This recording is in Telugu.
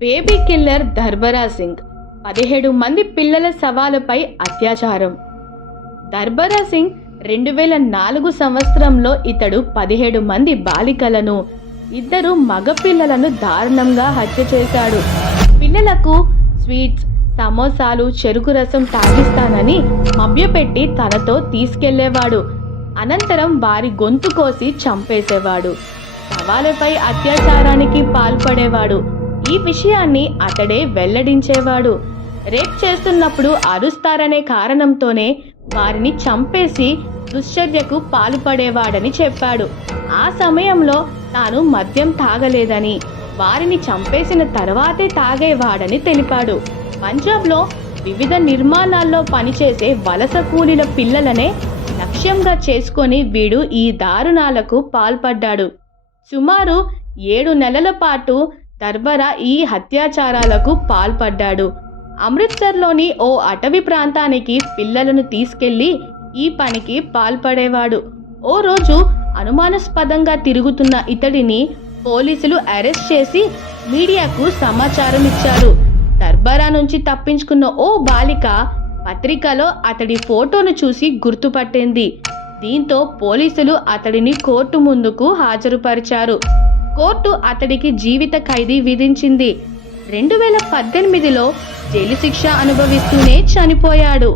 బేబీ కిల్లర్ దర్బరా సింగ్ 17 మంది పిల్లల శవాలపై అత్యాచారం. దర్బరా సింగ్ 2004 సంవత్సరంలో ఇతడు 17 మంది బాలికలను, 2 మగపిల్లలను దారుణంగా హత్య చేశాడు. పిల్లలకు స్వీట్స్, సమోసాలు, చెరుకు రసం తాగిస్తానని మభ్యపెట్టి తనతో తీసుకెళ్లేవాడు. అనంతరం వారి గొంతు కోసి చంపేసేవాడు. శవాలపై అత్యాచారానికి పాల్పడేవాడు. ఈ విషయాన్ని అతడే వెల్లడించేవాడు. రేప్ చేస్తున్నప్పుడు అరుస్తారనే కారణంతోనే వారిని చంపేసి దుశ్చర్యకు పాల్పడేవాడని చెప్పాడు. ఆ సమయంలో తాను మద్యం తాగలేదని, వారిని చంపేసిన తర్వాతే తాగేవాడని తెలిపాడు. పంజాబ్లో వివిధ నిర్మాణాల్లో పనిచేసే వలస కూలీల పిల్లలనే లక్ష్యంగా చేసుకొని వీడు ఈ దారుణాలకు పాల్పడ్డాడు. సుమారు 7 నెలల పాటు దర్బరా ఈ అత్యాచారాలకు పాల్పడ్డాడు. అమృత్సర్లోని ఓ అటవీ ప్రాంతానికి పిల్లలను తీసుకెళ్లి ఈ పనికి పాల్పడేవాడు. ఓ రోజు అనుమానాస్పదంగా తిరుగుతున్న ఇతడిని పోలీసులు అరెస్ట్ చేసి మీడియాకు సమాచారం ఇచ్చారు. దర్బరా నుంచి తప్పించుకున్న ఓ బాలిక పత్రికలో అతడి ఫోటోను చూసి గుర్తుపట్టింది. దీంతో పోలీసులు అతడిని కోర్టు ముందుకు హాజరుపరిచారు. కోర్టు అతడికి జీవిత ఖైదీ విధించింది. 2018లో జైలు శిక్ష అనుభవిస్తూనే చనిపోయాడు.